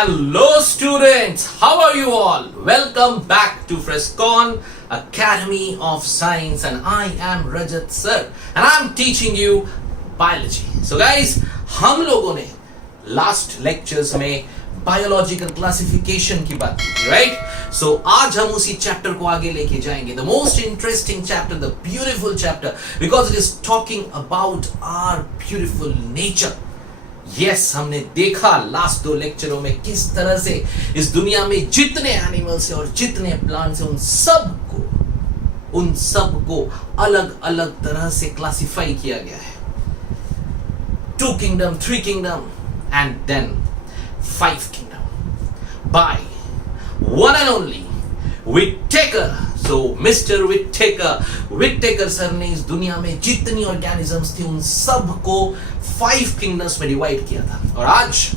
Hello students, how are you all? Welcome back to Frescon Academy of Science and I am Rajat sir and I am teaching you biology. So guys, हम लोगों ने last lectures में biological classification की बात की थी, right? So आज हम उसी chapter को आगे लेके जाएंगे. The most interesting chapter, the beautiful chapter, because it is talking about our beautiful nature. Yes, हमने देखा लास्ट दो लेक्चरों में किस तरह से इस दुनिया में जितने एनिमल्स हैं और जितने प्लांट्स हैं उन सब को अलग अलग तरह से क्लासिफाई किया गया है. 2 kingdom, 3 kingdom and then 5 kingdom by one and only Whittaker. So Mr. Whittaker sir ने इस दुनिया में जितनी ऑर्गेनिजम्स थी उन सब को 5 किंगडम्स में डिवाइड किया था. और आज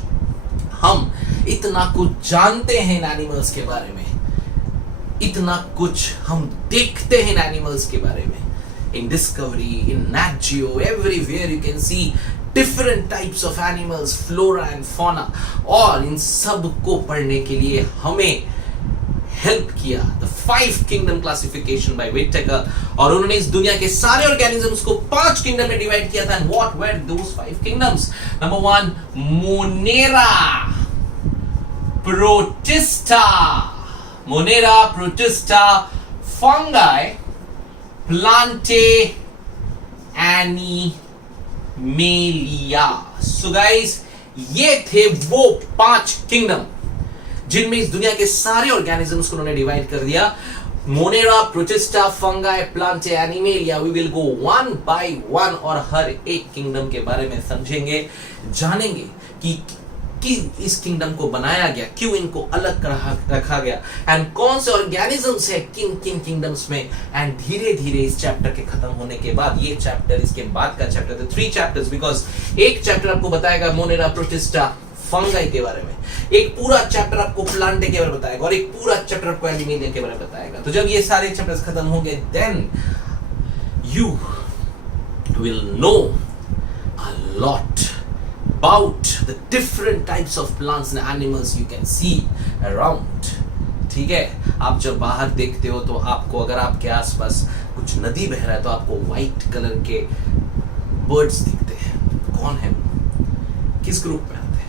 हम इतना कुछ जानते हैं इन एनिमल्स के बारे में, इतना कुछ हम देखते हैं इन एनिमल्स के बारे में. In Discovery, in Nat Geo, everywhere you can see different types of animals, flora and fauna. और इन सब को पढ़ने के लिए हमें हेल्प किया the 5 kingdom classification bye Whittaker. और उन्होंने इस दुनिया के सारे ऑर्गेनिजम्स को 5 किंगडम में डिवाइड किया था. And what were those 5 kingdoms? Number 1 Monera, Protista, Fungi, Plantae, Animalia. So guys, ये थे वो 5 किंगडम जिनमें इस दुनिया के सारे ऑर्गेनिजम्स को उन्होंने डिवाइड कर दिया. Monera, Protista, Fungi, Plantae, Animalia. We will go one by one और हर एक किंगडम के बारे में समझेंगे, जानेंगे कि इस किंगडम को बनाया गया, क्यों इनको अलग रखा गया एंड कौन से ऑर्गेनिजम्स है किन किन किंगडम्स में. एंड धीरे धीरे इस चैप्टर के खत्म होने के बाद ये चैप्टर, इसके बाद का चैप्टर, तो 3 चैप्टर्स, बिकॉज एक चैप्टर आपको बताएगा मोनेरा, प्रोटिस्टा, फंगाई के बारे में, एक पूरा चैप्टर आपको प्लांटे के बारे में बताएगा और एक पूरा चैप्टर आपको एनिमेलिया के बारे में बताएगा. तो जब ये सारे चैप्टर्स खत्म होंगे then you will know a lot about the different types of plants and animals you can see around. ठीक है, आप जब बाहर देखते हो तो आपको, अगर आपके आसपास कुछ नदी बह रहा है तो आपको व्हाइट कलर के बर्ड्स दिखते हैं. कौन है, किस ग्रुप में आते हैं,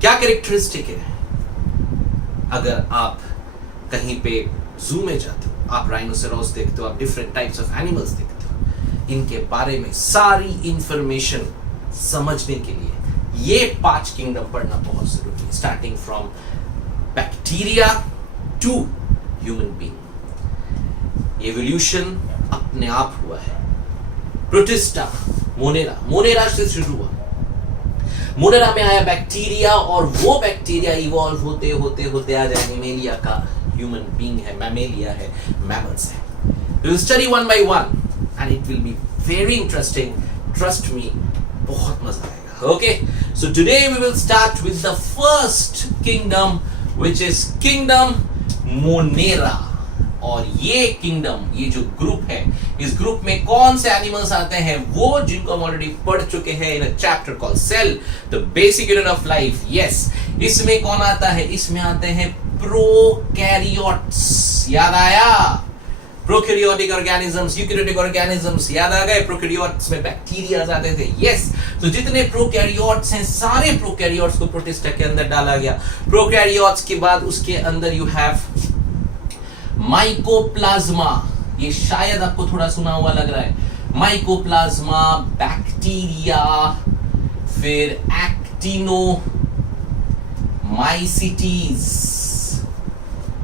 क्या कैरेक्टरिस्टिक है? अगर आप कहीं पे जू में जाते हो, आप राइनोसेरोस देखते हो, आप डिफरेंट टाइप्स ऑफ एनिमल्स देखते हो, इनके बारे में सारी इंफॉर्मेशन समझने के लिए ये 5 किंगडम पढ़ना बहुत जरूरी है. Starting from bacteria to human being. Evolution अपने आप हुआ है. प्रोटिस्टा, मोनेरा से शुरू हुआ. मोनेरा में आया बैक्टीरिया और वो बैक्टीरिया इवॉल्व होते होते होते आज एनिमेलिया का ह्यूमन बीइंग है, मैमेलिया है, मैमल्स है. We will study one by one and it will be very interesting. Trust me, बहुत मजा आएगा. Okay, so today we will start with the first kingdom which is kingdom Monera. और ये kingdom, ये जो group है, इस ग्रुप में कौन से एनिमल्स आते हैं? वो जिनको हम ऑलरेडी पढ़ चुके हैं in a chapter called cell, the basic unit of life. Yes, इसमें कौन आता है? इसमें आते हैं प्रोकैरियोट्स. याद आया? प्रोकैरियोटिक ऑर्गेनिजम्स, यूकैरियोटिक ऑर्गेनिजम्स याद आ गए. प्रोकैरियोट्स में बैक्टीरिया आते थे. यस, तो जितने प्रोकैरियोट्स हैं सारे प्रोकैरियोट्स को प्रोटिस्टा के अंदर डाला गया. प्रोकैरियोट्स के बाद उसके अंदर यू हैव माइकोप्लाज्मा. ये शायद आपको थोड़ा सुना हुआ लग रहा है. माइकोप्लाज्मा, बैक्टीरिया, फिर एक्टिनोमाइसीटीज.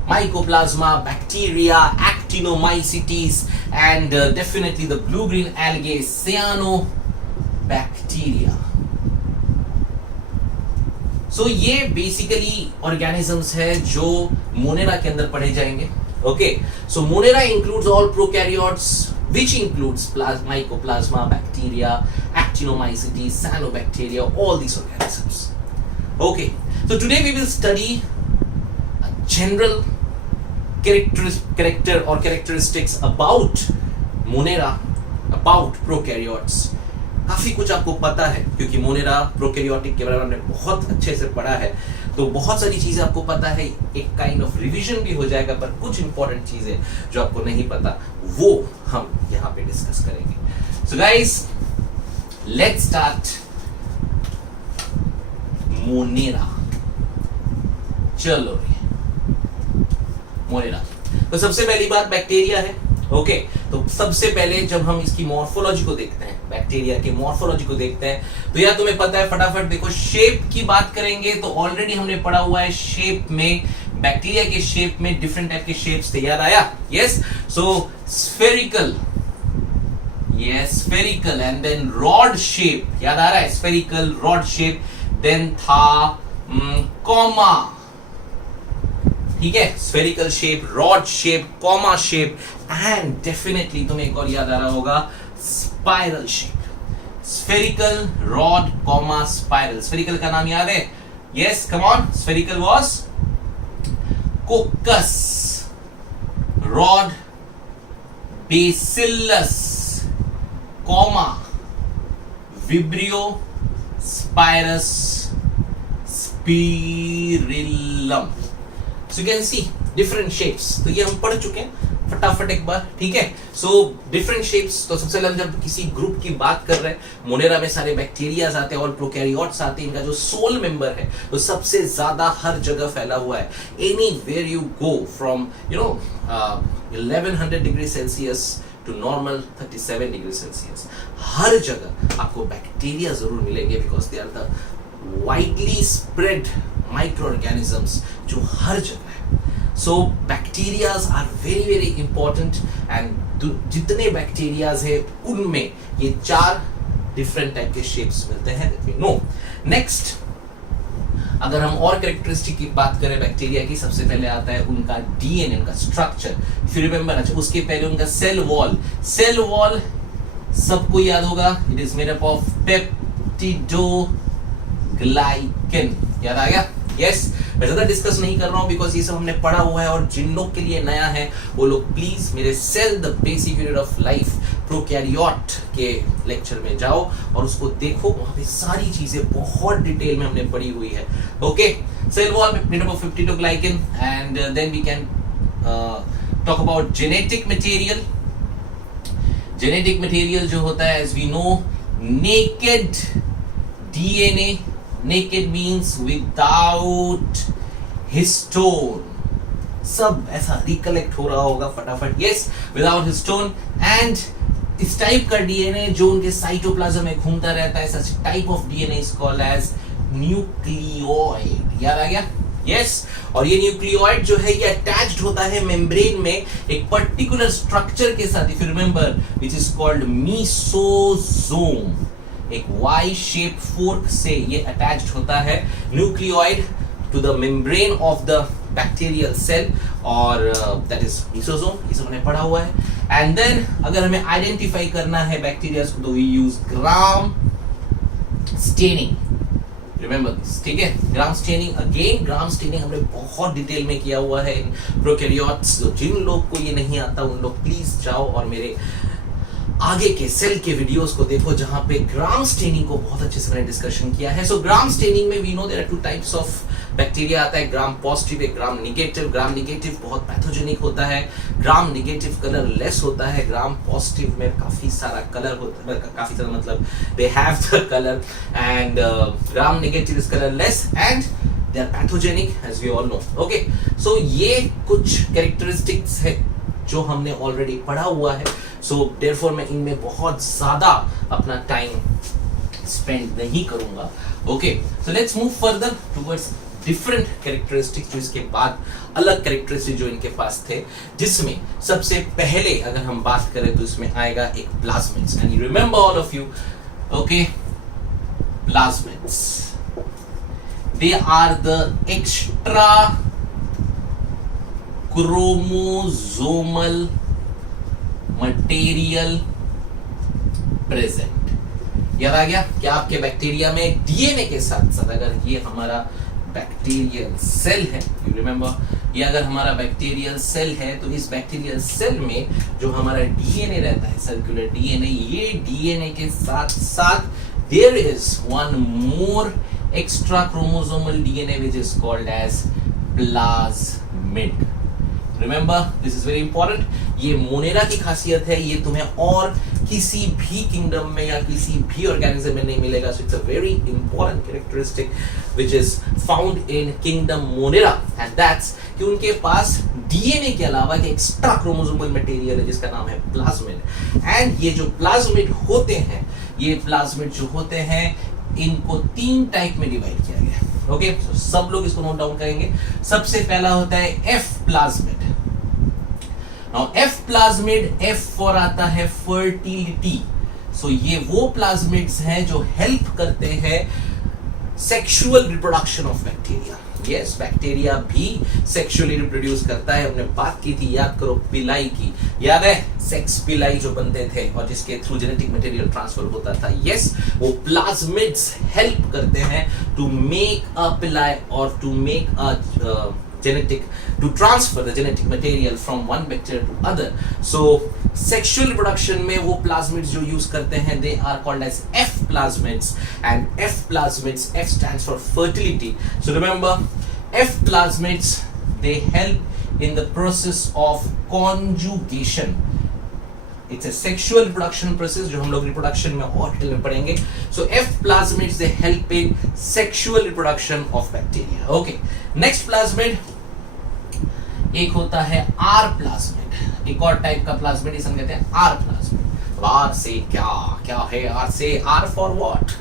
Mycoplasma, bacteria, actinomycetes, and definitely the blue-green algae, cyanobacteria. So ये basically organisms है जो मोनेरा के अंदर पढ़े जाएंगे. Okay, so Monera includes all prokaryotes, which includes mycoplasma, bacteria, actinomycetes, cyanobacteria, all these organisms. Okay, so today we will study general character or characteristics about Monera, about prokaryotes. काफी कुछ आपको पता है क्योंकि मोनेरा प्रोकैरियोटिक के बारे में हमने बहुत अच्छे से पढ़ा है. तो बहुत सारी चीजें आपको पता है, एक काइंड ऑफ रिवीजन भी हो जाएगा, पर कुछ इंपॉर्टेंट चीजें जो आपको नहीं पता वो हम यहाँ पे डिस्कस करेंगे। So guys, let's start Monera. चलो मोनेरा, तो सबसे पहली बात बैक्टीरिया है। ओके, तो सबसे पहले जब हम इसकी मॉर्फोलॉजी को देखते हैं, बैक्टीरिया के मॉर्फोलॉजी को देखते हैं, तो यार तुम्हें पता है, फटाफट देखो, शेप की बात करेंगे तो ऑलरेडी हमने पढ़ा हुआ है शेप में, बैक्टीरिया के शेप में डिफरेंट टाइप के शेप्स थे, याद आया? Yes, so spherical, yes spherical, and then rod shape, याद आ रहा है? स्फेरिकल, रॉड शेप, देन था कॉमा, ठीक है, spherical shape, rod shape, comma shape, and definitely तुम्हें एक और याद आ रहा होगा, spiral shape. Spherical, rod, comma, spiral. Spherical का नाम याद है? Yes, come on, spherical was coccus, rod bacillus, comma vibrio, spiral spirillum. So you can see different shapes, तो ये हम पढ़ चुके हैं फटाफट एक बार, ठीक है? So different shapes, तो सबसे पहले हम जब किसी ग्रुप की बात कर रहे हैं, मोनेरा में सारे बैक्टीरियाज आते हैं और प्रोकैरियोट्स आते हैं, इनका जो सोल मेंबर है वो सबसे ज्यादा हर जगह फैला हुआ है। Anywhere you go from 1100 degree Celsius to normal 37 degree Celsius, हर जगह आपको बैक्टीरिया जरूर मिलेंगे, because they are the widely spread microorganisms जो हर जगह है। So bacterias are very very important, and जितने बैक्टीरियाज है उनमें ये 4 डिफरेंट टाइप के शेप्स मिलते हैं, दैट वी नो। नेक्स्ट, अगर हम और कैरेक्टरिस्टिक की बात करें बैक्टीरिया की, सबसे पहले आता है उनका डीएनए, उनका स्ट्रक्चर। इफ यू रिमेंबर, अच्छा उसके पहले उनका सेल वॉल। सेल वॉल सबको याद होगा, it is made up of peptidoglycan, याद आ गया? यस, मैं ज्यादा डिस्कस नहीं कर रहा हूं बिकॉज ये सब हमने पढ़ा हुआ है, और जिन लोग के लिए नया है वो लोग प्लीज मेरे cell the basic unit of life prokaryote के लेक्चर में जाओ और उसको देखो, वहां पे सारी चीजें बहुत डिटेल में हमने पढ़ी हुई है। Okay, cell wall made up of peptidoglycan, and then we can talk about genetic material. Genetic material जो होता है, as we know, naked DNA, naked means without histone, सब ऐसा रिकलेक्ट हो रहा होगा फटाफट, यस, विदाउट हिस्टोन, एंड इस टाइप का डीएनए जो उनके साइटोप्लाज्म में घूमता रहता है, such type of DNA is called as nucleoid, याद आ गया? यस, और ये न्यूक्लियोइड जो है ये अटैच्ड होता है मेम्ब्रेन में एक पर्टिकुलर स्ट्रक्चर के साथ, if you remember, which is called mesosome. एक वाई शेप फोर्क से ये अटैच्ड होता है nucleoid to the membrane of the bacterial cell, और दैट इज मीसोसोम। ये सब हमने पढ़ा हुआ है। एंड देन अगर हमें आइडेंटिफाई करना है बैक्टीरिया को, तो we use Gram staining, remember this, ठीक है? Gram staining, again Gram staining हमने बहुत डिटेल में किया हुआ है इन प्रोकैरियोट्स। तो जिन लोग को ये नहीं आता उन लोग प्लीज जाओ और मेरे आगे के सेल के वीडियोस को देखो, जहां पे ग्राम स्टेनिंग को बहुत अच्छे से मैंने डिस्कशन किया है। सो ग्राम स्टेनिंग में we know there are 2 types of bacteria आता है, ग्राम पॉजिटिव, एक ग्राम निगेटिव। ग्राम निगेटिव बहुत पैथोजेनिक होता है, ग्राम निगेटिव कलर लेस होता है, ग्राम पॉजिटिव में काफी सारा कलर होता है, काफी सारा मतलब they have the colour, and Gram negative is colourless and they are pathogenic, as we all know. Okay, so ये कुछ कैरेक्टरिस्टिक्स है जो हमने ऑलरेडी पढ़ा हुआ है, सो देयरफॉर मैं इनमें बहुत ज्यादा अपना टाइम स्पेंड नहीं करूंगा। Okay, so let's move further towards different characteristics, जो इसके बाद अलग कैरेक्टरिस्टिक जो इनके पास थे, जिसमें सबसे पहले अगर हम बात करें तो इसमें आएगा एक plasmids, and you remember all of you, okay, plasmids, they are the extra chromosomal material present. याद आ गया? क्या आपके बैक्टीरिया में डीएनए के साथ साथ, अगर ये हमारा बैक्टीरियल सेल है, यू रिमेंबर, ये अगर हमारा बैक्टीरियल सेल है, तो इस बैक्टीरियल सेल में जो हमारा डीएनए रहता है, सर्कुलर डीएनए, ये डीएनए के साथ साथ there is one more extra chromosomal DNA which is called as plasmid. Remember, this is very important. ये मोनेरा की खासियत है, ये तुम्हें और किसी भी किंगडम में या किसी भी ऑर्गेनिज्म में नहीं मिलेगा. So it's a very important characteristic which is found in kingdom Monera, and that's कि उनके पास डीएनए के अलावा एक एक्स्ट्रा क्रोमोसोमल मटेरियल है जिसका नाम है प्लाज्मिड. एंड ये जो प्लाज्मिड होते हैं, ये प्लाज्मिड जो होते हैं, इनको 3 टाइप में डिवाइड किया गया है. ओके, सब लोग इसको नोट डाउन करेंगे. सबसे पहला होता है F plasmid. Now F plasmid, F for आता है फर्टिलिटी. सो ये वो प्लाज्मिड्स हैं जो हेल्प करते हैं sexual reproduction of bacteria. Yes, bacteria भी सेक्सुअली रिप्रोड्यूस करता है. हमने बात की थी, याद करो, पिलाई की. याद है सेक्स पिलाई जो बनते थे और जिसके थ्रू जेनेटिक मटेरियल ट्रांसफर होता था. यस, वो प्लाज्मिड्स हेल्प करते हैं to make a pili or to make a to transfer the genetic material from one bacteria to other. So sexual reproduction में वो plasmids जो use करते हैं, they are called as F plasmids. And F plasmids, F stands for fertility. So remember, F plasmids, they help in the process of conjugation. It's a sexual reproduction process जो हम लोग reproduction में और detail में पढ़ेंगे. So F plasmids, they help in sexual reproduction of bacteria. Okay, next plasmid एक होता है R plasmid. एक और टाइप का प्लाज्मिड इसे हम कहते हैं R plasmid. अब R से क्या है? R से R for what?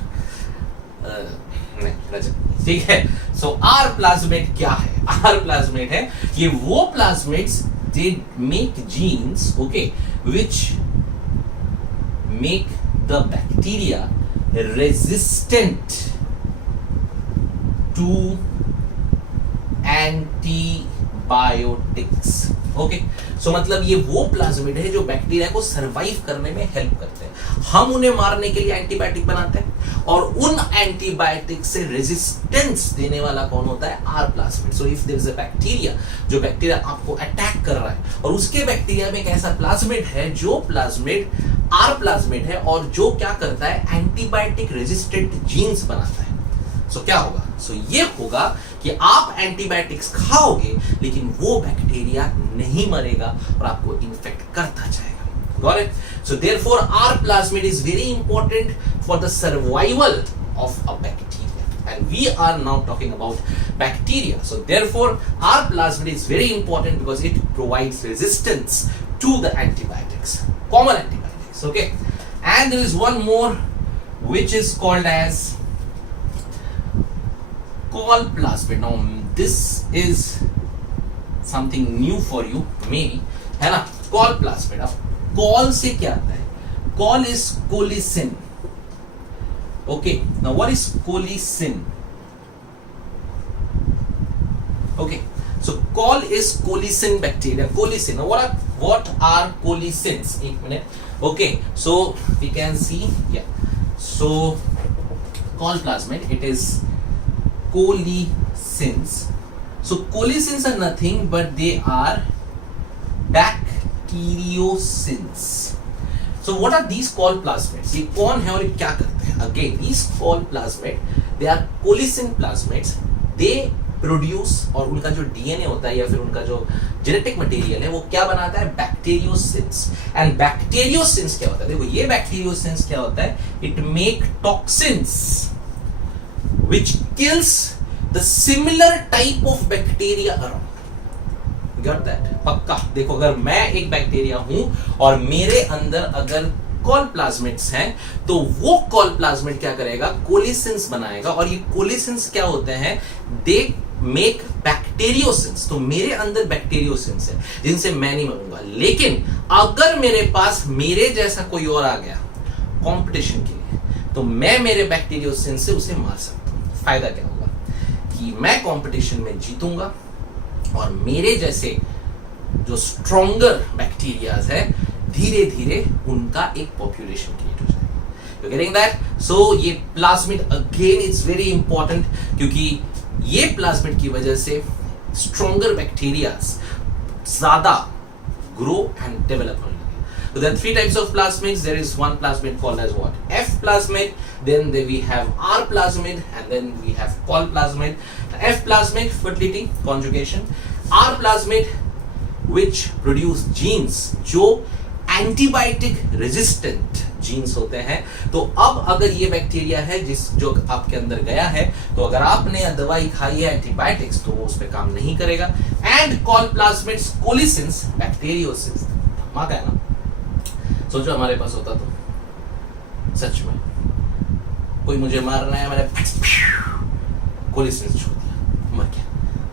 नहीं, रजत, ठीक है. So R plasmid क्या है? R plasmid है ये वो plasmids they make genes, okay, which make the bacteria resistant to antibiotics. Okay, so मतलब ये वो प्लाज्मिड है जो बैक्टीरिया को सरवाइव करने में हेल्प करते हैं. हम उन्हें मारने के लिए एंटीबायोटिक बनाते हैं और उन एंटीबायोटिक से रेजिस्टेंस देने वाला कौन होता है? R plasmid. So if there is a bacteria, जो बैक्टीरिया आपको अटैक कर रहा है और उसके बैक्टीरिया में एक ऐसा प्लाज्मिड है जो प्लाज्मिड आर प्लाज्मिड है और जो क्या करता है? एंटीबायोटिक रेजिस्टेंट जीन्स बनाता है. सो क्या होगा? सो ये होगा कि आप एंटीबायोटिक्स खाओगे लेकिन वो बैक्टीरिया नहीं मरेगा और आपको इन्फेक्ट करता जाएगा. Got it? So therefore R plasmid is very important for the survival of a bacteria and we are now talking about bacteria. So therefore R plasmid is very important because it provides resistance to the antibiotics, common antibiotics. Okay, and there is one more which is called as call plasmid. Now this is something new for you maybe, है ना? call plasmid. अब call से क्या आता है? call is colicin. Okay, now what is colicin? Okay, so call is colicin bacteria. Colicin. Now what are colicins? एक minute. Okay, so we can see, yeah, so call plasmid, it is colicins. So colicins are nothing but they are bacteriocins. So what are these call plasmids? ये कौन है और ये क्या करते हैं? Again, these call plasmid, they are colicin plasmids. They produce, और उनका जो डीएनए होता है या फिर उनका जो जेनेटिक मटेरियल है वो क्या बनाता है? बैक्टीरियोसिंस. एंड बैक्टीरियोसिंस क्या होता है? देखो ये बैक्टीरियोसिंस क्या होता है? It make toxins which kills the similar type of bacteria around. Got that? पक्का. देखो अगर मैं एक बैक्टीरिया हूं और मेरे अंदर अगर कॉल प्लाज्मिड्स हैं तो वो कॉल प्लाज्मिड क्या करेगा? कोलिसिन्स बनाएगा. और ये कोलिसिन्स क्या होते हैं? They make bacteriocins. तो मेरे अंदर बैक्टीरियोसिन्स है जिनसे मैं नहीं मरूंगा. लेकिन अगर मेरे पास मेरे जैसा कोई और आ गया कंपटीशन के लिए तो मैं मेरे बैक्टीरियोसिन्स से उसे मार सकता हूं. फायदा क्या होगा? कि मैं कंपटीशन में जीतूंगा और मेरे जैसे जो स्ट्रॉन्गर बैक्टीरियाज है धीरे धीरे उनका एक पॉपुलेशन क्रिएट हो जाएगा. You getting that? सो ये plasmid again is very important क्योंकि ये प्लाज्मिड की वजह से स्ट्रॉन्गर बैक्टीरियाज ज्यादा ग्रो एंड डेवलप होने लगे. So there are three types of plasmids. There is one plasmid called as what? F plasmid. Then we have R plasmid, and then we have col plasmid. F plasmid, fertility, conjugation. R plasmid, which produce genes जो antibiotic resistant jeans होते हैं. तो अब अगर ये bacteria है जो आपके अंदर गया है, तो अगर आपने दवाई खाई है एंटीबायोटिक्स, तो वो उस पर काम नहीं करेगा. And call plasmids colicins bacteriosis. धमाका है ना. सोचो हमारे पास होता तो सच में कोई मुझे मारना है, मैंने कोलिसेंस छोड़ दिया, मर गया.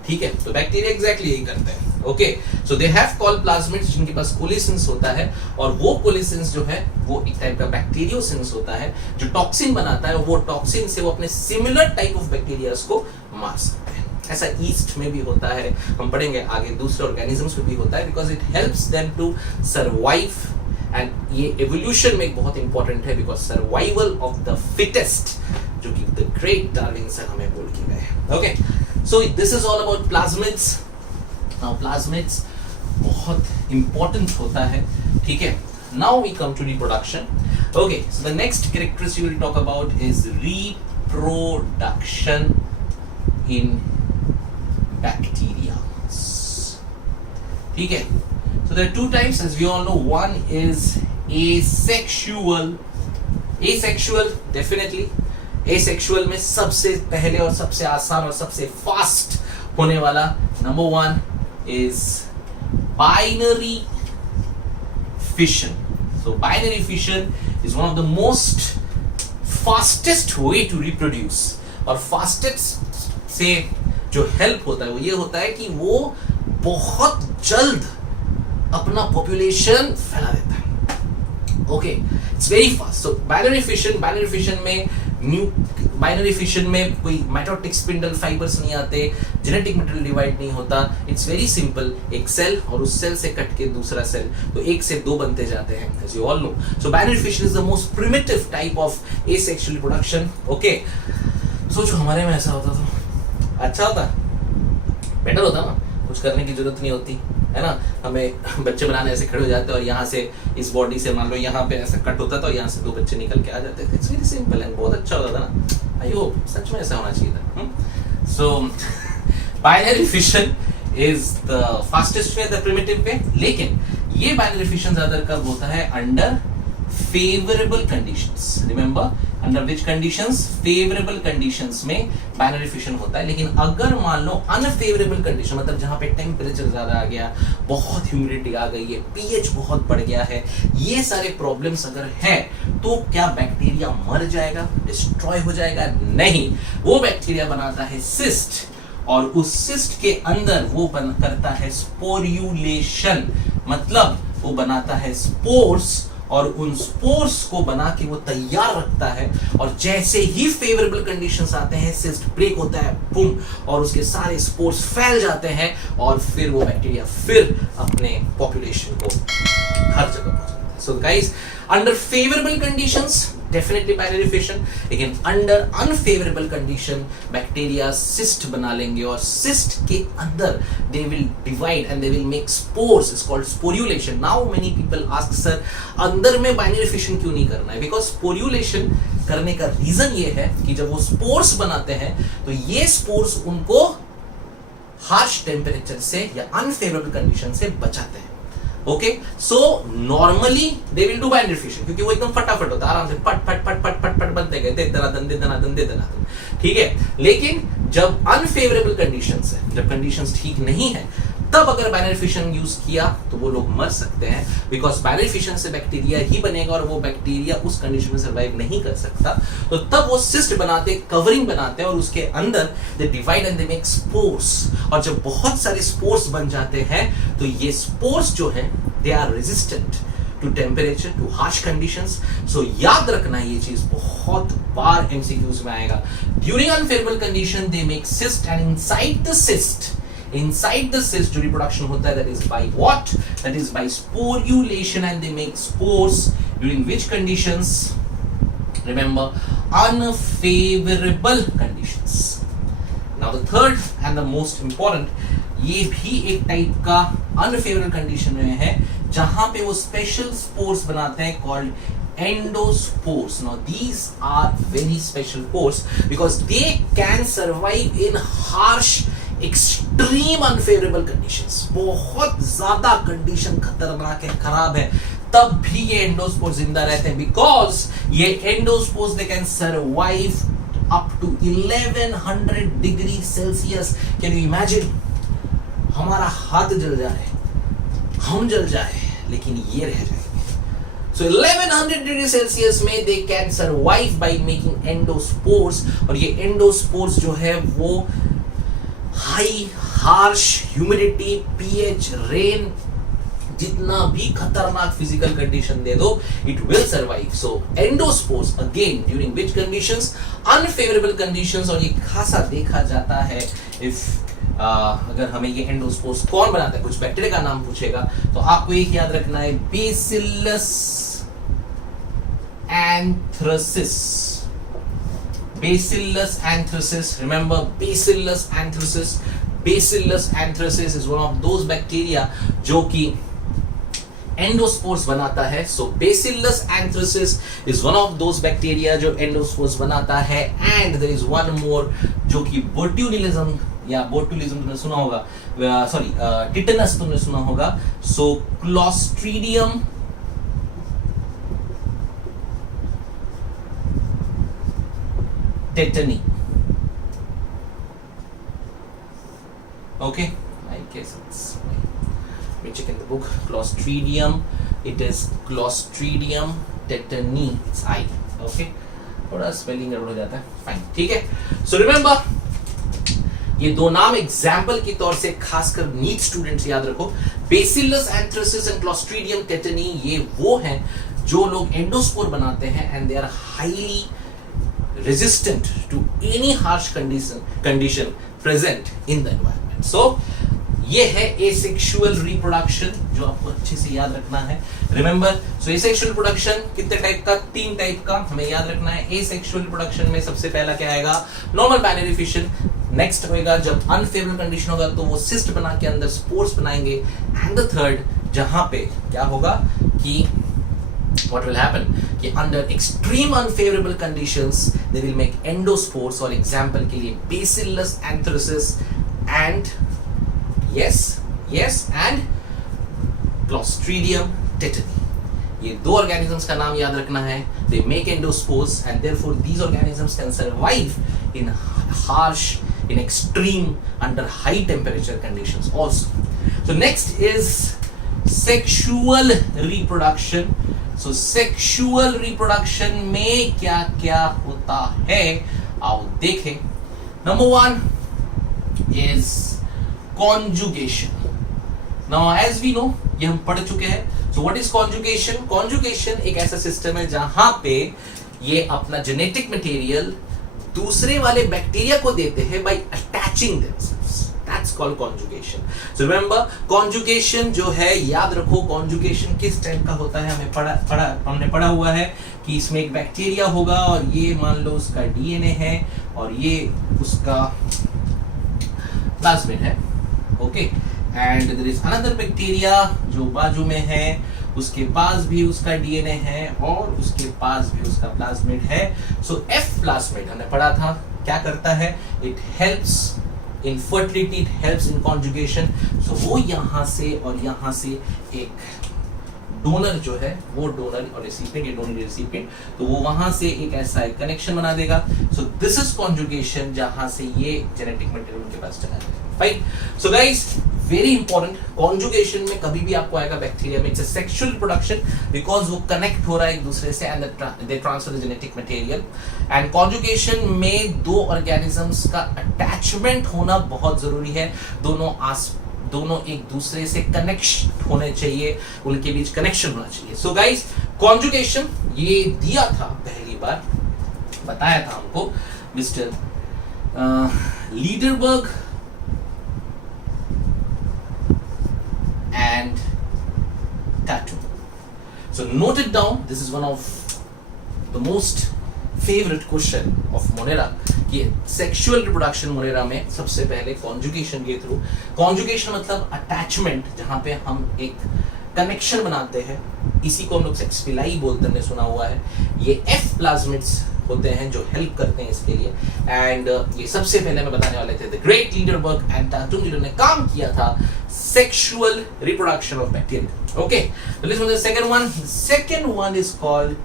ठीक है, तो बैक्टीरिया एग्जैक्टली यही करते हैं. Okay, so they have call plasmids जिनके पास कोलिसेंस होता है, और वो कोलिसेंस जो है वो एक टाइप का बैक्टीरियोसेंस होता है जो टॉक्सिन बनाता है. वो टॉक्सिन से वो अपने सिमिलर टाइप ऑफ बैक्टीरियाज को मार सकते हैं. ऐसा ईस्ट में भी होता है, हम पढ़ेंगे आगे, दूसरे ऑर्गेनिजम्स में भी होता है, because it helps them to survive. And ये एवोल्यूशन में बहुत इंपॉर्टेंट है, because survival of the fittest, जो कि द ग्रेट डार्विन सर हमें बोल के गए. Okay, so this is all about plasmids. Now plasmids बहुत important होता है. ठीक है, now we come to reproduction. Okay, so the next characteristic we will talk about is reproduction in bacteria. ठीक है, so there are two types, as we all know. One is asexual. Asexual, definitely. Asexual में सबसे पहले और सबसे आसान और सबसे फास्ट होने वाला number one is binary fission. So binary fission is one of the most fastest way to reproduce. और fastest से जो help होता है वो ये होता है कि वो बहुत जल्द अपना population फैला देता है. Okay, it's very fast. So binary fission में बाइनरी फिशन में कोई माइटोटिक स्पिंडल फाइबर्स नहीं आते, जेनेटिक मटेरियल डिवाइड नहीं होता. It's very simple. एक सेल और उस सेल से कट के दूसरा सेल, तो एक से दो बनते जाते हैं, as you all know. So binary fission is the most primitive type of asexual reproduction. Okay, सोचो हमारे में ऐसा होता तो अच्छा होता, बेटर होता ना. कुछ करने की जरूरत नहीं होती है ना. हमें बच्चे बनाने ऐसे खड़े हो जाते और यहाँ से इस बॉडी से मान लो यहाँ पे ऐसा कट होता था और यहाँ से दो बच्चे निकल के आ जाते थे. इट्स वेरी सिंपल एंड बहुत अच्छा होता था ना. आई होप सच में ऐसा होना चाहिए था. So binary fission is the fastest way, the primitive way. लेकिन ये बाइनरी फिशन ज्यादा कब होता है? Under favourable conditions. Remember, under which conditions? Favourable conditions में बाइनरी फिशन होता है. लेकिन अगर मान लो अनफेवरेबल कंडीशन, मतलब जहां पे टेम्परेचर ज्यादा आ गया, बहुत ह्यूमिडिटी आ गई है, पीएच बहुत बढ़ गया है, ये सारे प्रॉब्लम्स अगर हैं, तो क्या बैक्टीरिया मर जाएगा, डिस्ट्रॉय हो जाएगा? नहीं. वो बैक्टीरिया बनाता है सिस्ट, और उस सिस्ट के अंदर वो करता है स्पोर्यूलेशन. मतलब वो बनाता है स्पोर्स, और उन स्पोर्स को बना के वो तैयार रखता है. और जैसे ही फेवरेबल कंडीशंस आते हैं, सिस्ट ब्रेक होता है, बूम, और उसके सारे स्पोर्स फैल जाते हैं, और फिर वो बैक्टीरिया फिर अपने पॉपुलेशन को हर जगह पहुंचाता है. So guys, under favourable conditions definitely binary fission, लेकिन under unfavourable condition bacteria cyst बना लेंगे, और सिस्ट के अंदर they will divide and they will make spores. It's called sporulation. Now many people ask, sir अंदर में बाइनरी फिशन क्यों नहीं करना है? बिकॉज स्पोर्यूलेशन करने का रीजन ये है कि जब वो स्पोर्स बनाते हैं, तो ये स्पोर्स उनको हार्श टेम्परेचर से या अनफेवरेबल कंडीशन से बचाते हैं. Okay, so normally they will do binary fission, क्योंकि वो एकदम फटाफट होता है, आराम से पट पट पट पट पट पट बनते गए, दे दनादन दे दनादन दे दनादन. ठीक है, लेकिन जब अनफेवरेबल कंडीशंस है, जब कंडीशंस ठीक नहीं है, तब अगर बाइनरी फिशन यूज किया तो वो लोग मर सकते हैं. बिकॉज बाइनरी फिशन से बैक्टीरिया ही बनेगा, और वो बैक्टीरिया उस कंडीशन में सर्वाइव नहीं कर सकता. तो तब वो सिस्ट बनाते, कवरिंग बनाते हैं, और उसके अंदर they divide and they make spores. और जब बहुत सारे स्पोर्स बन जाते हैं, तो ये स्पोर्स जो है they are resistant to temperature, to harsh conditions. So याद रखना, ये चीज बहुत बार एमसीक्यूज में आएगा. During unfavourable condition they make cyst, and inside the cyst जो reproduction होता है, that is by what? That is by sporulation, and they make spores during which conditions? Remember, unfavorable conditions. Now the third and the most important ये भी एक type का unfavourable condition में है जहां पे वो स्पेशल स्पोर्स बनाते हैं called endospores. Now these are very special pores because they can survive in harsh extreme unfavorable conditions. बहुत ज्यादा कंडीशन खतरनाक है, खराब है, तब भी ये एंडोस्पोर जिंदा रहते हैं because ये endospores they can survive up to 1100 degree Celsius. Can you imagine? हमारा हाथ जल जाए, हम जल जाए, लेकिन ये रह जाए. So 1100 डिग्री सेल्सियस में they can survive by making endospores. और ये endospores जो है वो high harsh humidity, pH, rain, जितना भी खतरनाक फिजिकल कंडीशन दे दो, it will survive. So endospores again during which conditions? Unfavorable conditions. और ये खासा देखा जाता है if अगर हमें ये एंडोस्पोर्स कौन बनाता है, कुछ बैक्टीरिया का नाम पूछेगा तो आपको एक याद रखना है, bacillus anthracis. Bacillus anthracis, remember bacillus anthracis. Bacillus anthracis is one of those bacteria जो कि एंडोस्पोर्स बनाता है. So bacillus anthracis is one of those bacteria जो एंडोस्पोर्स बनाता है. And there is one more जो कि बोट्यूलिज्म या बोटुलिज्म तुमने सुना होगा, सॉरी टिटेनस तुमने सुना होगा. So clostridium tetani. Okay, I guess it's, let me check in the book. Clostridium, it is Clostridium tetani. It's I. Okay, थोड़ा स्पेलिंग गड़बड़ हो जाता है, फाइन, ठीक है. सो रिमेंबर, ये दो नाम एग्जाम्पल के तौर से खासकर नीट स्टूडेंट्स याद रखो. Bacillus anthracis and Clostridium tetani, ये वो हैं जो लोग एंडोस्पोर बनाते हैं and they are highly resistant to any harsh condition present in the environment. So ये है asexual reproduction जो आपको अच्छे से याद रखना है. Remember, so asexual reproduction कितने टाइप का? 3 टाइप का हमें याद रखना है. asexual reproduction में सबसे पहला क्या आएगा? normal binary fission. नेक्स्ट होएगा जब अनफेवरेबल कंडीशन होगा तो वो सिस्ट बना के अंदर स्पोर्स बनाएंगे. एंड द थर्ड जहां पे क्या होगा कि what will happen कि under extreme unfavorable conditions they will make endospores. और example के लिए bacillus anthracis and and clostridium tetani. ये दो organisms का नाम याद रखना है. they make endospores and therefore these organisms can survive in harsh, in extreme, under high temperature conditions also. So next is sexual reproduction. So sexual reproduction में क्या क्या होता है आओ देखें. Number 1 is conjugation. Now as we know, ये हम पढ़ चुके हैं. So what is conjugation? Conjugation एक ऐसा सिस्टम है जहां पे ये अपना जेनेटिक मटेरियल दूसरे वाले बैक्टीरिया को देते हैं by attaching themselves. That's called conjugation. So remember, conjugation जो है याद रखो, conjugation किस टाइप का होता है हमने पढ़ा हुआ है कि इसमें एक बैक्टीरिया होगा और ये मान लो उसका डीएनए है और ये उसका प्लाज्मिड है. Okay, and there is another bacteria जो बाजू में है, उसके पास भी उसका डीएनए है और उसके पास भी उसका प्लाज्मिड है. सो एफ प्लाज्मिड हमने पढ़ा था क्या करता है, it helps in fertility, it helps in conjugation. So वो यहाँ से और यहाँ से एक डोनर जो है वो डोनर और रेसिपिएंट, ये डोनर रेसिपिएंट, तो वो वहां से एक ऐसा एक कनेक्शन बना देगा. सो दिस इज कॉन्जुगेशन जहां से ये जेनेटिक मटेरियल उनके पास चला जाएगा. Fine. So guys, very important, conjugation में कभी भी आपको आएगा बैक्टीरिया में it's a sexual reproduction because वो कनेक्ट हो रहा है एक दूसरे से and they transfer the genetic material. And conjugation में दो ऑर्गेनिजम्स का अटैचमेंट होना बहुत जरूरी है. दोनों एक दूसरे से कनेक्ट होने चाहिए, उनके बीच कनेक्शन होना चाहिए. सो गाइस, कॉन्जुगेशन ये दिया था पहली बार, बताया था हमको mister Lederberg and tattoo. So note it down. This is one of the most favorite question of Monera ये सेक्सुअल रिप्रोडक्शन मोनेरा में सबसे पहले कॉन्जुगेशन के थ्रू, कॉन्जुगेशन मतलब अटैचमेंट, जहां पे हम एक कनेक्शन बनाते हैं, इसी को हम लोग सेक्सपिलाई बोलते हैं, सुना हुआ है। ये एफ प्लाज्मिड्स होते हैं जो हेल्प करते हैं इसके लिए। एंड ये सबसे पहले मैं बताने वाले थे the great Lederberg and Tatum जिन्होंने काम किया था sexual reproduction of bacteria. Okay, तो let's move to the second one is called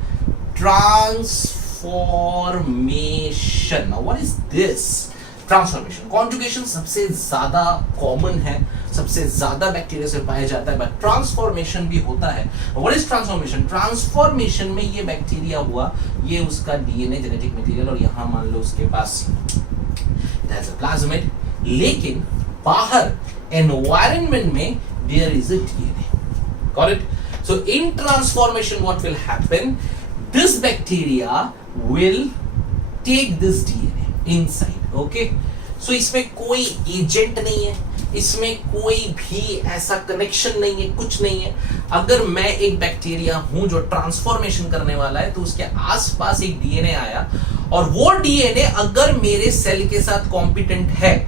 transformation. Now what is this? Transformation, conjugation सबसे ज्यादा कॉमन है, सबसे ज्यादा बैक्टीरिया से पाया जाता है, बट ट्रांसफॉर्मेशन भी होता है। What is transformation? ट्रांसफॉर्मेशन में ये बैक्टीरिया हुआ, ये उसका डीएनए जेनेटिक मटेरियल, और यहां मान लो उसके पास इट हैज अ प्लाज्मिड, लेकिन बाहर एनवायरनमेंट में there is a DNA. Got it? So in transformation what will happen, this bacteria will take this DNA inside. Okay, so इसमें कोई एजेंट नहीं है, इसमें कोई भी ऐसा कनेक्शन नहीं है, कुछ नहीं है। अगर मैं एक बैक्टीरिया हूं जो ट्रांसफॉर्मेशन करने वाला है, तो उसके आसपास एक डीएनए आया, और वो डीएनए अगर मेरे सेल के साथ कॉम्पिटेंट है,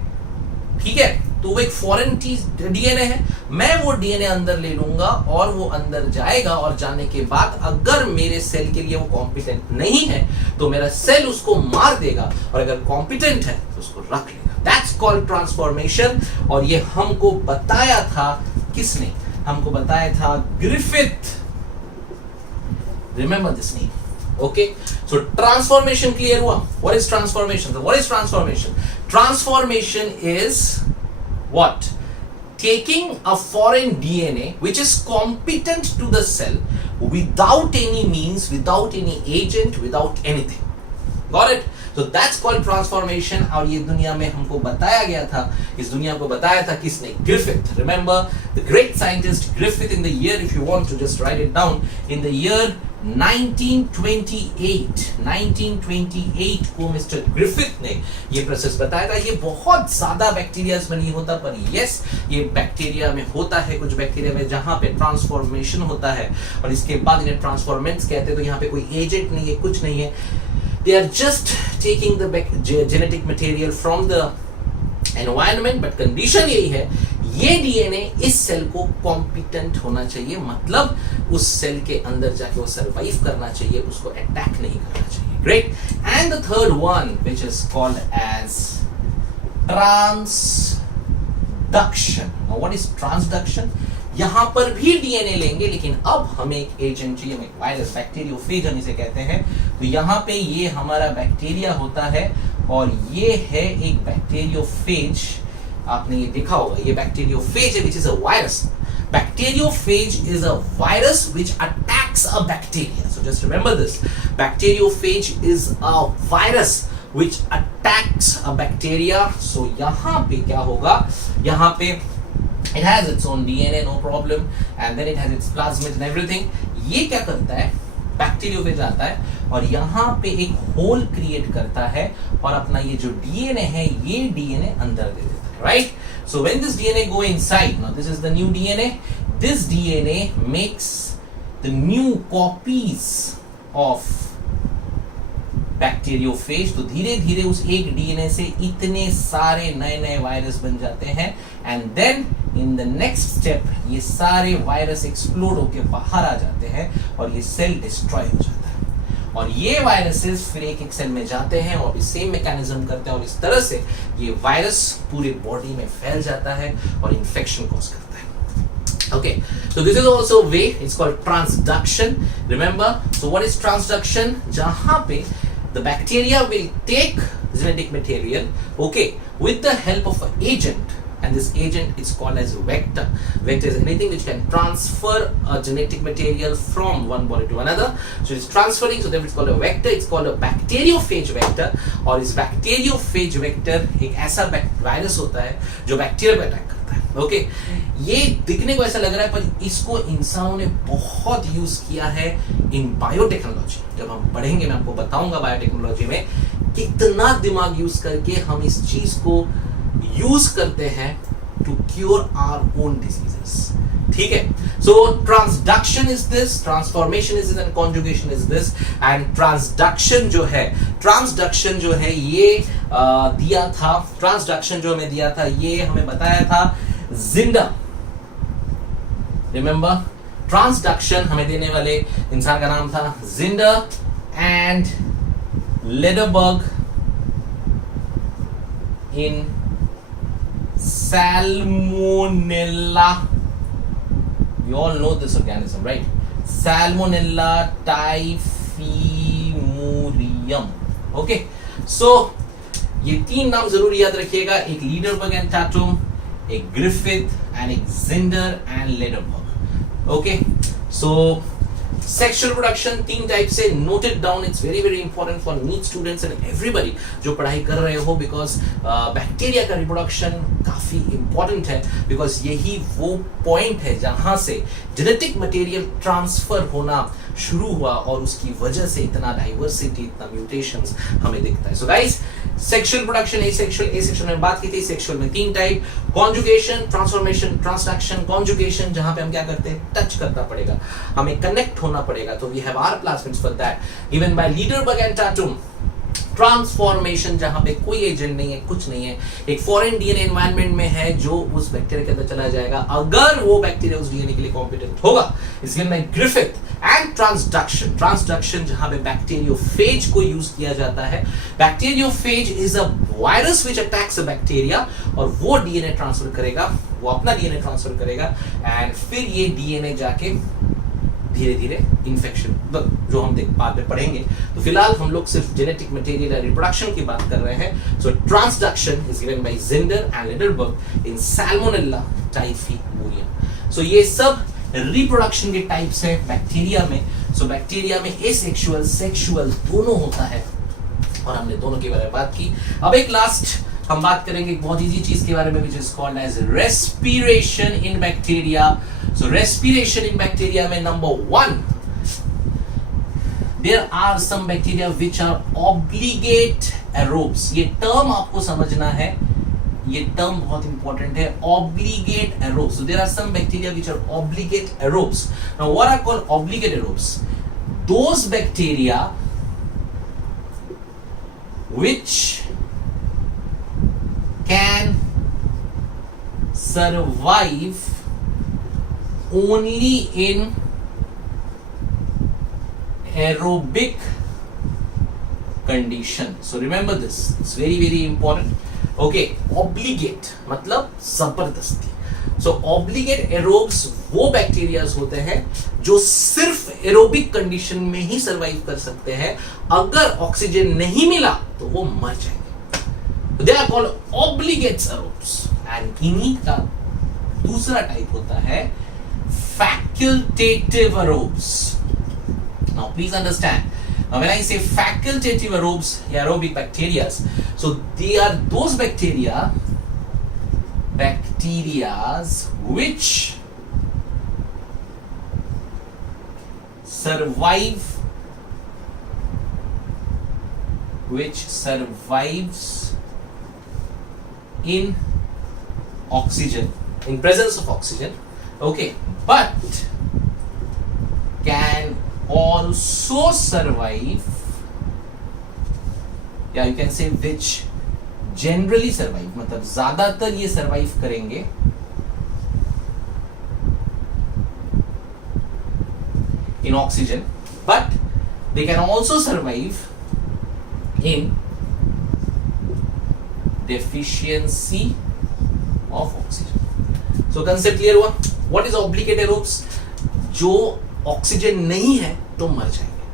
ठीक है, तो वो एक फॉरेन चीज डीएनए है, मैं वो डीएनए अंदर ले लूंगा और वो अंदर जाएगा, और जाने के बाद अगर मेरे सेल के लिए वो कॉम्पिटेंट नहीं है तो मेरा सेल उसको मार देगा, और अगर कॉम्पिटेंट है तो उसको रख लेगा। That's called transformation. और ये हमको बताया था किसने? हमको बताया था Griffith. Remember this name. Okay, so transformation clear हुआ? What is transformation? So what is transformation? Transformation is what? Taking a foreign DNA which is competent to the cell without any means, without any agent, without anything. Got it? So that's called transformation. और ये दुनिया में हमको बताया गया था, इस दुनिया को बताया था किसने? Griffith. Remember the great scientist Griffith in the year, if you want to just write it down, in the year 1928 को मिस्टर ग्रिफिथ ने ये प्रोसेस बताया था। ये बहुत ज्यादा बैक्टीरिया में नहीं होता, पर यस ये बैक्टीरिया में होता है, कुछ बैक्टीरिया में जहां पे ट्रांसफॉर्मेशन होता है, और इसके बाद इन्हें ट्रांसफॉर्मेंट्स कहते हैं। तो यहाँ पे कोई एजेंट नहीं है, कुछ नहीं है, they are just taking the genetic material from the environment, but condition यही है, ये डीएनए इस सेल को कॉम्पिटेंट होना चाहिए, मतलब उस सेल के अंदर जाके वो सर्वाइव करना चाहिए, उसको अटैक नहीं करना चाहिए। Great. And the third one which is called as transduction. Now what is transduction? यहां पर भी डीएनए लेंगे, लेकिन अब हमें एक एजेंट चाहिए, एक वायरस, बैक्टीरियोफेज हम इसे कहते हैं। तो यहां पे ये हमारा बैक्टीरिया होता है, और ये है एक बैक्टीरियोफेज। आपने ये देखा होगा, ये बैक्टीरियोफेज है which is a virus. Bacteriophage is a virus which attacks a bacteria. So just remember this. Bacteriophage is a virus which attacks a bacteria. So यहाँ पे क्या होगा? यहाँ पे it has its own DNA, no problem, and then it has its plasmid and everything. ये क्या करता है? बैक्टीरियोफेज आता है और यहाँ पे एक होल क्रिएट करता है, और अपना ये जो डीएनए है, ये डीएनए अंदर दे देता है, right? So when this DNA go inside, now this is the new DNA, this DNA makes the new copies of bacteriophage. तो धीरे धीरे उस एक डीएनए से इतने सारे नए नए वायरस बन जाते हैं, and then in the next step ये सारे वायरस एक्सप्लोड होके बाहर आ जाते हैं, और ये सेल डिस्ट्रॉय हो जाता है, और ये वायरसेस फिर एक एक सेल में जाते हैं और भी सेम मैकेनिज्म करते हैं, और इस तरह से ये वायरस पूरे बॉडी में फैल जाता है और इन्फेक्शन कॉज करता है। Okay, so this is also a way, it's called transduction. Remember, so what is transduction? जहां पे the bacteria will take genetic material, okay, with the help of an agent, and this agent is called as vector. Vector is anything which can transfer a genetic material from one body to another. So it's transferring, so therefore it's called a vector. It's called a bacteriophage vector, और इस bacteriophage vector एक ऐसा virus होता है जो bacteria को attack करता है। ओके, ये दिखने को ऐसा लग रहा है, पर इसको इंसानों ने बहुत यूज किया है इन बायोटेक्नोलॉजी। जब हम पढ़ेंगे मैं आपको बताऊंगा बायोटेक्नोलॉजी में कितना दिमाग यूज करके हम इस चीज को यूज करते हैं to cure our own diseases. ठीक है, So transduction is this, transformation is this, and conjugation is this. And transduction जो है ये दिया था, transduction जो हमें दिया था ये हमें बताया था जिंडर. रिमेंबर, ट्रांसडक्शन हमें देने वाले इंसान का नाम था Zinder and Lederberg in Salmonella. We all know this organism, right? Salmonella typhimurium. Okay, so ये तीन नाम जरूर याद रखिएगा, एक लीडरबर्ग एंड टाटुम, एक ग्रिफिथ एंड एक Zinder and Lederberg. Okay, so sexual production तीन टाइप से noted down. It's very very important for NEET students and everybody जो पढ़ाई कर रहे हो, बिकॉज बैक्टीरिया का रिप्रोडक्शन काफी इंपॉर्टेंट है, बिकॉज यही वो पॉइंट है जहां से जेनेटिक मटेरियल ट्रांसफर होना शुरू हुआ और उसकी वजह से इतना डाइवर्सिटी, इतना म्यूटेशंस हमें दिखता है. So guys, sexual production asexual में बात की थी. सेक्सुअल में तीन type, conjugation, transformation, transduction. Conjugation जहां पे हम क्या करते हैं, टच करना पड़ेगा, हमें कनेक्ट होना पड़ेगा, तो we have our plasmids for that, given by Lederberg and Tatum. Transformation जहां पे कोई एजेंट नहीं है, कुछ नहीं है, एक फॉरेन डीएनए एनवायरनमेंट में है जो उस बैक्टीरिया के अंदर चला जाएगा अगर वो बैक्टीरिया उस डीएनए के लिए कॉम्पिटेंट होगा. इसलिए मैं ग्रिफिथ एंड ट्रांसडक्शन जहां पे बैक्टीरियोफेज को यूज किया जाता है. Bacteriophage is a virus which attacks a bacteria और वो डीएनए ट्रांसफर करेगा, वो अपना डीएनए ट्रांसफर करेगा एंड फिर ये डीएनए जाके धीरे धीरे इन्फेक्शन, जो हम बाद में पढ़ेंगे. तो फिलहाल हम लोग सिर्फ जेनेटिक मटेरियल या रिप्रोडक्शन की बात कर रहे हैं. So transduction is given by Zinder and Lederberg in salmonella typhimurium. So ये सब रिप्रोडक्शन के टाइप्स है बैक्टीरिया में. सो बैक्टीरिया में एसेक्सुअल, सेक्सुअल दोनों होता है और हमने दोनों के बारे में बात की. अब एक लास्ट हम बात करेंगे एक बहुत इजी चीज के बारे में, which is called as respiration in bacteria. So respiration in bacteria में number 1, there are some bacteria which are obligate aerobes. ये टर्म आपको समझना है, ये टर्म बहुत इंपॉर्टेंट है, obligate aerobes. So there are some bacteria which are obligate aerobes. Now what are called obligate aerobes? Those bacteria which can survive only in aerobic condition. So remember this, it's very very important. Okay, obligate मतलब जबरदस्ती. So obligate aerobes वो bacterias होते हैं जो सिर्फ aerobic condition में ही survive कर सकते हैं, अगर ऑक्सीजन नहीं मिला तो वो मर जाएंगे. They are called obligate aerobes. And इन्हीं का दूसरा टाइप होता है facultative aerobes. Now please understand, when I say facultative aerobes, aerobic bacteria, so they are those bacteria which survives in oxygen, in presence of oxygen, okay, but can also survive, या you can say which generally survive, मतलब ज्यादातर ये survive करेंगे in oxygen, but they can also survive in deficiency of oxygen. So concept clear हुआ? What is obligate aerobes? जो oxygen नहीं है तो मर जाएंगे.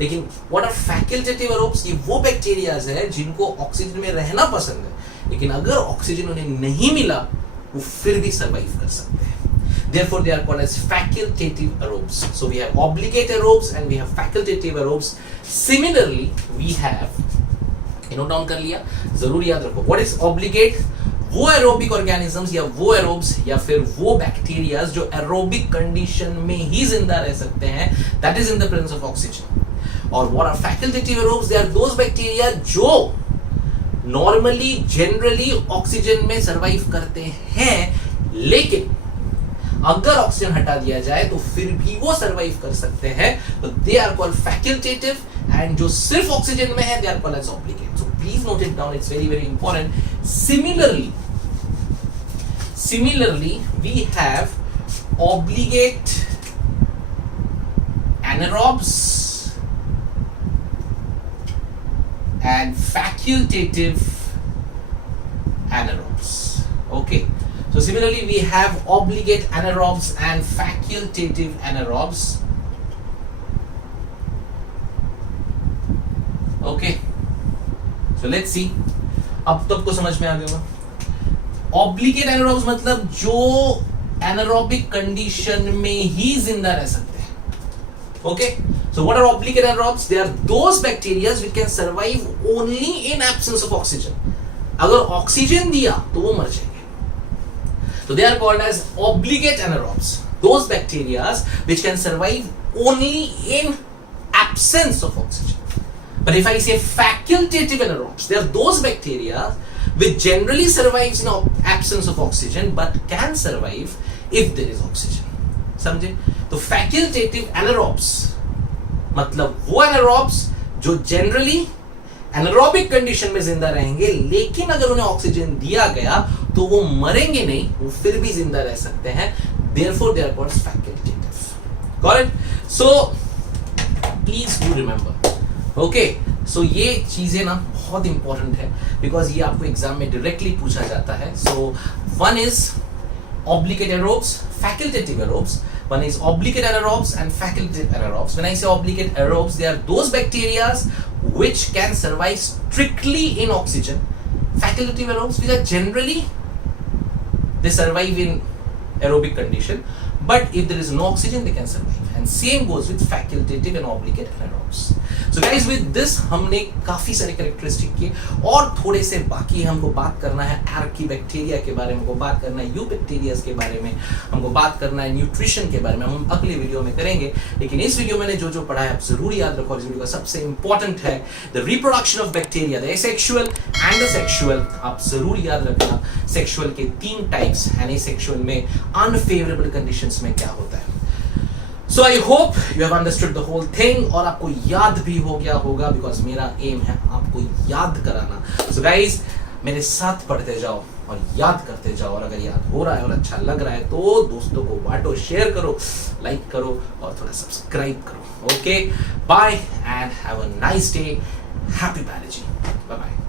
लेकिन what are facultative aerobes? ये वो बैक्टीरियाज है जिनको ऑक्सीजन में रहना पसंद है, लेकिन अगर ऑक्सीजन उन्हें नहीं मिला वो फिर भी सर्वाइव कर सकते हैं. Therefore they are called as facultative aerobes. So we have obligate aerobes and we have facultative aerobes. Similarly we have, note down कर लिया, जरूर याद रखो, व्हाट इज ऑब्लिगेट? वो एरोबिक ऑर्गेनिजम्स या वो एरोब्स या फिर वो बैक्टीरियाज जो एरोबिक कंडीशन में ही जिंदा रह सकते हैं, that is in the presence of oxygen. और what are facultative aerobes? They are those bacteria जो नॉर्मली जनरली ऑक्सीजन में सरवाइव करते हैं, लेकिन अगर ऑक्सीजन हटा दिया जाए तो फिर भी वो सर्वाइव कर सकते हैं, तो they are called facultative, and जो सिर्फ ऑक्सीजन में है they are called as obligate. So please note it down, it's very very important. Similarly, we have obligate anaerobes and facultative anaerobes. Okay, so similarly we have obligate anaerobes and facultative anaerobes. Okay, so let's see. अब तो आपको समझ में आ गया होगा. Obligate anaerobes मतलब जो anaerobic condition में ही जिंदा रह सकते हैं. Okay, so what are obligate anaerobes? They are those bacteria which can survive only in absence of oxygen. अगर ऑक्सीजन दिया तो वो मर जाएंगे. तो they are called as obligate anaerobes, those bacteria which can survive only in absence of oxygen. But if I say facultative anaerobes, they are those bacteria which generally survives in absence of oxygen but can survive if there is oxygen. समझे? तो facultative anaerobes मतलब वो anaerobes जो generally anaerobic condition में जिंदा रहेंगे, लेकिन अगर उन्हें ऑक्सीजन दिया गया तो वो मरेंगे नहीं, वो फिर भी जिंदा रह सकते हैं. Therefore they are called facultative. Got it? So please do remember. Okay, so ये चीजें ना बहुत इंपॉर्टेंट है, बिकॉज ये आपको एग्जाम में डायरेक्टली पूछा जाता है. So one is obligate anaerobes, facultative anaerobes. One is obligate anaerobes and facultative anaerobes. When I say obligate anaerobes, they are those bacteria which can survive strictly in oxygen. Facultative anaerobes, which are generally they survive in aerobic condition, but if there is no oxygen they can survive. And same goes with facultative and obligate anaerobes. So guys, with this हमने काफी सारे characteristic किए, और थोड़े से बाकी हमको बात करना है आर्की बैक्टीरिया के बारे में, हमको बात करना है यू बैक्टीरिया के बारे में, हमको बात करना है न्यूट्रिशन के बारे में, हम अगले वीडियो में करेंगे. लेकिन इस वीडियो में जो पढ़ा है आप जरूर याद रखो. इस वीडियो का सबसे इंपॉर्टेंट है the reproduction of bacteria, the asexual and the sexual. आप जरूर याद रखना सेक्सुअल के 3 टाइप्स एंड एसेक्सुअल में अनफेवरेबल कंडीशंस में क्या होता है. So I hope you have understood the whole thing, और आपको याद भी हो गया होगा, बिकॉज मेरा एम है आपको याद कराना. So guys, मेरे साथ पढ़ते जाओ और याद करते जाओ, और अगर याद हो रहा है और अच्छा लग रहा है तो दोस्तों को बांटो, शेयर करो, लाइक करो और थोड़ा सब्सक्राइब करो. Okay, bye and have a nice day. Happy biology. Bye bye.